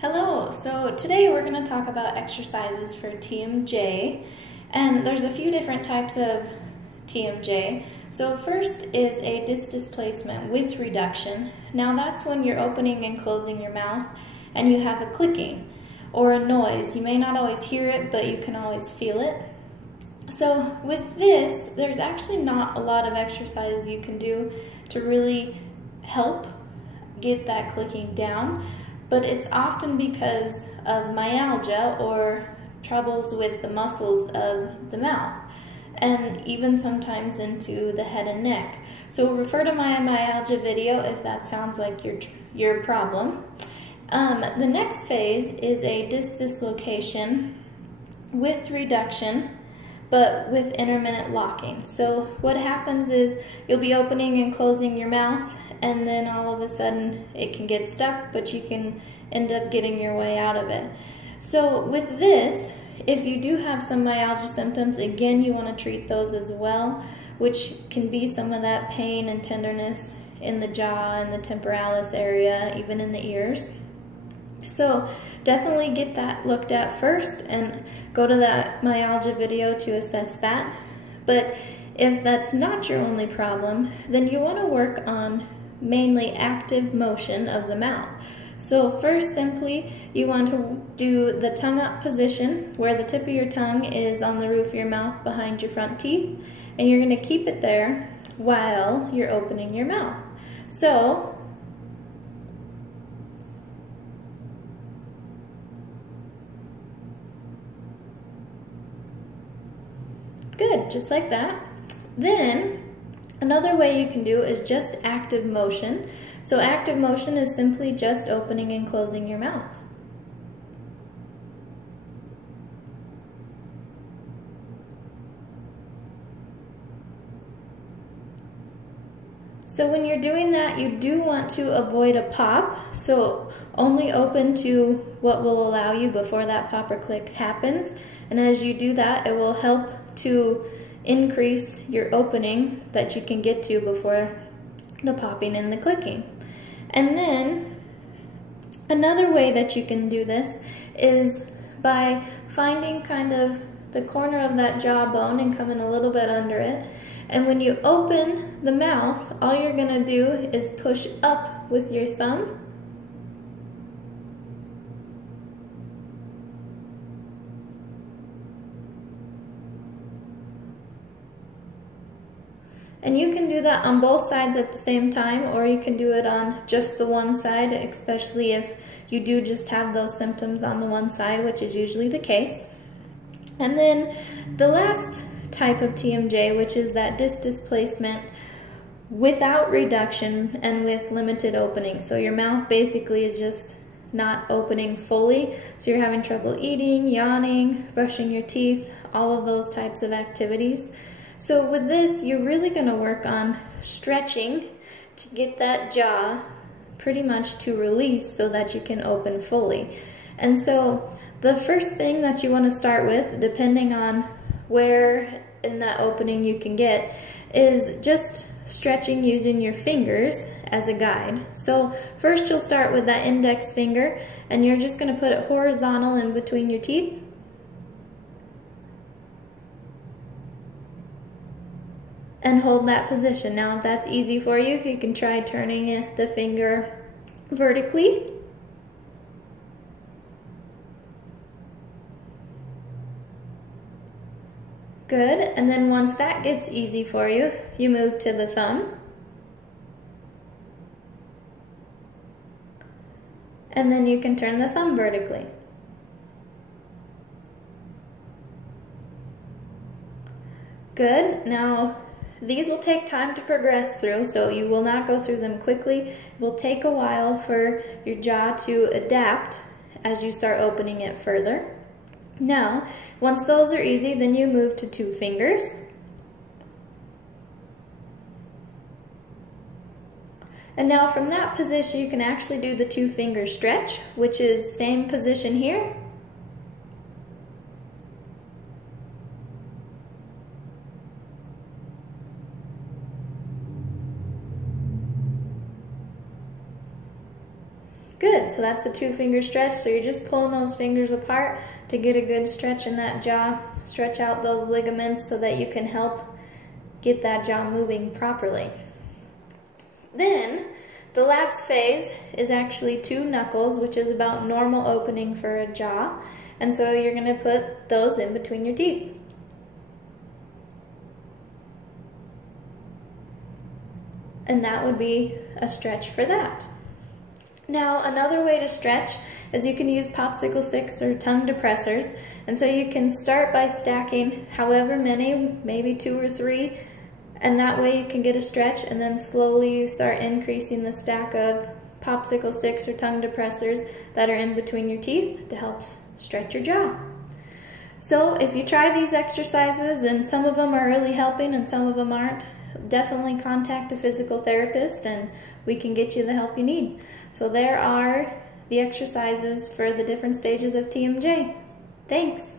Hello, so today we're going to talk about exercises for TMJ, and there's a few different types of TMJ. So first is a disc displacement with reduction. Now that's when you're opening and closing your mouth and you have a clicking or a noise. You may not always hear it, but you can always feel it. So with this, there's actually not a lot of exercises you can do to really help get that clicking down. But it's often because of myalgia or troubles with the muscles of the mouth, and even sometimes into the head and neck. So refer to my myalgia video if that sounds like your problem. The next phase is a disc dislocation with reduction, but with intermittent locking. So what happens is you'll be opening and closing your mouth, and then all of a sudden it can get stuck, but you can end up getting your way out of it. So with this, if you do have some myalgia symptoms, again, you want to treat those as well, which can be some of that pain and tenderness in the jaw and the temporalis area, even in the ears. So definitely get that looked at first and go to that myalgia video to assess that. But if that's not your only problem, then you want to work on mainly active motion of the mouth. So first, simply, you want to do the tongue up position where the tip of your tongue is on the roof of your mouth behind your front teeth, and you're going to keep it there while you're opening your mouth. So good, just like that. Then another way you can do is just active motion. So active motion is simply just opening and closing your mouth. So when you're doing that, you do want to avoid a pop. So only open to what will allow you before that pop or click happens. And as you do that, it will help to increase your opening that you can get to before the popping and the clicking. And then another way that you can do this is by finding kind of the corner of that jawbone and coming a little bit under it. And when you open the mouth, all you're going to do is push up with your thumb. And you can do that on both sides at the same time, or you can do it on just the one side, especially if you do just have those symptoms on the one side, which is usually the case. And then the last type of TMJ, which is that disc displacement without reduction and with limited opening. So your mouth basically is just not opening fully. So you're having trouble eating, yawning, brushing your teeth, all of those types of activities. So with this, you're really going to work on stretching to get that jaw pretty much to release so that you can open fully. And so the first thing that you want to start with, depending on where in that opening you can get, is just stretching using your fingers as a guide. So first you'll start with that index finger, and you're just going to put it horizontal in between your teeth. And hold that position. Now, if that's easy for you, you can try turning the finger vertically. Good. And then once that gets easy for you, you move to the thumb. And then you can turn the thumb vertically. Good. Now, these will take time to progress through, so you will not go through them quickly. It will take a while for your jaw to adapt as you start opening it further. Now, once those are easy, then you move to two fingers. And now from that position, you can actually do the two finger stretch, which is same position here. Good, so that's the 2-finger stretch. So you're just pulling those fingers apart to get a good stretch in that jaw. Stretch out those ligaments so that you can help get that jaw moving properly. Then, the last phase is actually 2 knuckles, which is about normal opening for a jaw. And so you're going to put those in between your teeth. And that would be a stretch for that. Now, another way to stretch is you can use popsicle sticks or tongue depressors. And so you can start by stacking however many, maybe 2 or 3, and that way you can get a stretch, and then slowly you start increasing the stack of popsicle sticks or tongue depressors that are in between your teeth to help stretch your jaw. So if you try these exercises and some of them are really helping and some of them aren't, definitely contact a physical therapist and we can get you the help you need. So there are the exercises for the different stages of TMJ. Thanks.